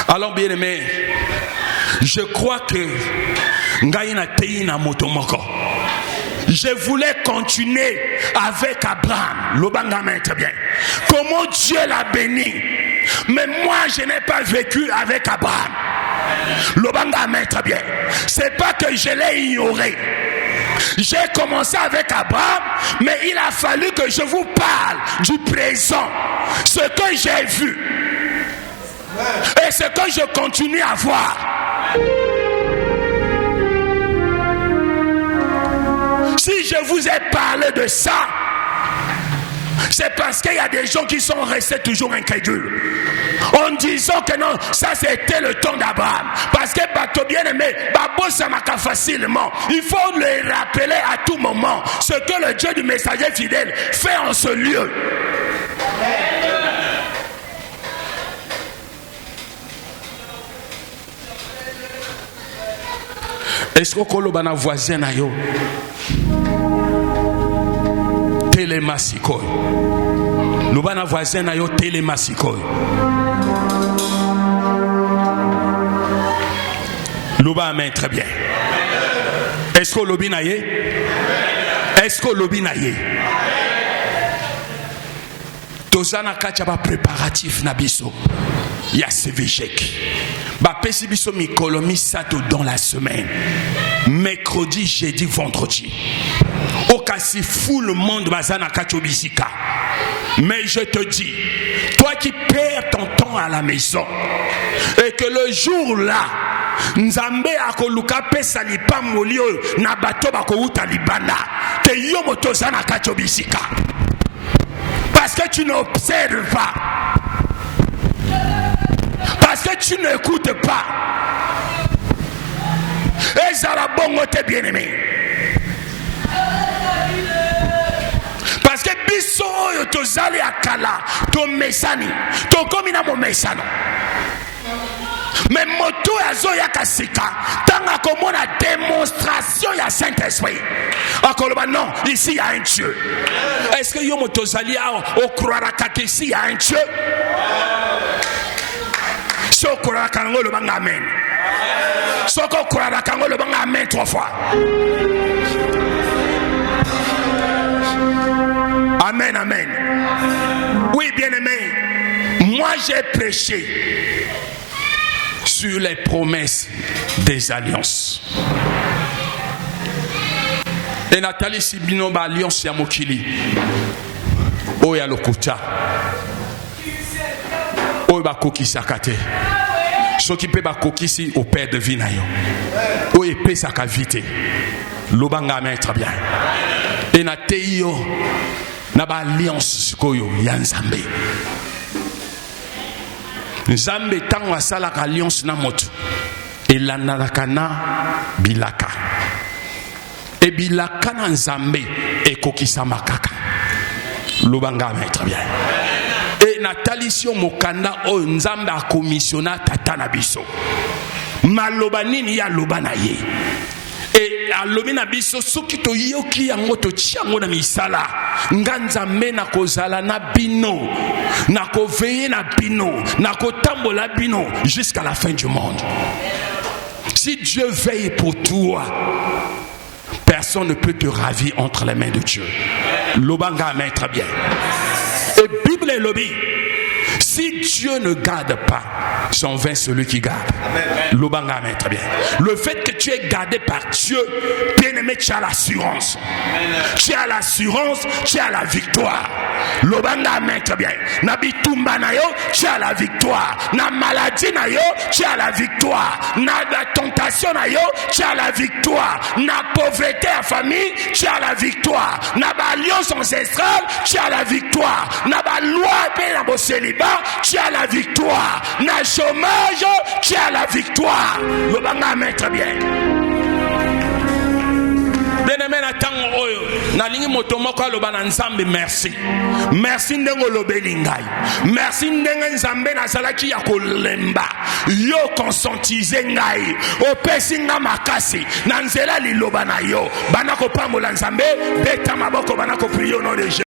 Alors bien aimé, je crois que je voulais continuer avec Abraham. Lobanga très bien. Comment Dieu l'a béni. Mais moi je n'ai pas vécu avec Abraham. Lobanga très bien. C'est pas que je l'ai ignoré. J'ai commencé avec Abraham, mais il a fallu que je vous parle du présent. Ce que j'ai vu. Et ce que je continue à voir. Si je vous ai parlé de ça, c'est parce qu'il y a des gens qui sont restés toujours incrédules. En disant que non, ça c'était le temps d'Abraham. Parce que bateau bien aimé, babo ça m'a facilement. Il faut le rappeler à tout moment ce que le Dieu du messager fidèle fait en ce lieu. Est-ce que koloba na voisin na yo télémasikoy loba na voisin na yo télémasikoy loba amen très bien. Est-ce que lobi na ye? Est-ce que lobi na ye? Tozana kacha ba préparatif na biso ya CVGEC. Bapesi biso mikolo misato dans la semaine. Mercredi, jeudi, vendredi. Okasi fou le monde bazana kachobisika. Mais je te dis, toi qui perds ton temps à la maison et que le jour là Nzambe akoluka pesa lipa molio na bato bakouta libana te yo motozana kachobisika. Parce que tu n'observes pas. Parce que tu n'écoutes pas. Et Zarabongo t'es bien aimé. Parce que biso yo tozali akala to mesani to komina mo mesano. Mais moto azo ya kasika tanga komona démonstration ya Saint-Esprit. Akoloba non, ici il y a un Dieu. Est-ce que yo moto zali au croire qu'ici il y a un Dieu? Soko la kango le banga amen. Soko kura la kango le banga amen 3 fois. Amen, amen. Oui, bien aimé. Moi j'ai prêché sur les promesses des alliances. Et Nathalie Sibino ba alliance ya mokili. Oya lokuta. Oya kokisa kate. Ce qui peut kokisi au père de vinayo. Oya pesa ka vite. Lobanga amen très bien. Et Nateyo na ba alliance koyo ya Nzambe. Nzambe tango asala ka alliance na moto. Elanalaka na bilaka. Et bilaka na nzambe ekokisama kaka. Lobanga maître bien. Et natalisio mokanda o nzambe a commissionna tata na biso. Maloba nini ya loba na ye. Et alobi na biso soki to yoki yango to tiango na misala nga nzambe na kozala na bino na koveye na bino na kotambola bino jusqu'à la fin du monde. Si Dieu veille pour toi, personne ne peut te ravir entre les mains de Dieu. Lobanga main très bien. Et Bible et lobby. Si Dieu ne garde pas, son vain celui qui garde. Lobanga main très bien. Le fait que tu es gardé par Dieu, bien-aimé, tu as l'assurance. Tu as l'assurance, tu as la victoire. Lobanga main très bien. Nabi tumba na yo, tu as la victoire. Na maladie na yo, tu as la victoire. Na la tentation na yo, tu as la victoire. Na pauvreté à famille, tu as la victoire. Na ba alliance ancestrale, tu as la victoire. Na ba loi pe na bo célibat, tu as la victoire. Na chômage, tu as la victoire. Lobanga main très bien. Bien-aimé na tango oyo na lingi moto moko aloba na nzambe merci. Merci ndengo lobeli ngai. Merci ndenge nzambe na salaki ya kolemba. Yo conscientiser ngai. Opesi nga makasi na nzela liloba na yo. Bana ko pambola nzambe beta maboko bana ko prier au nom de Jésus.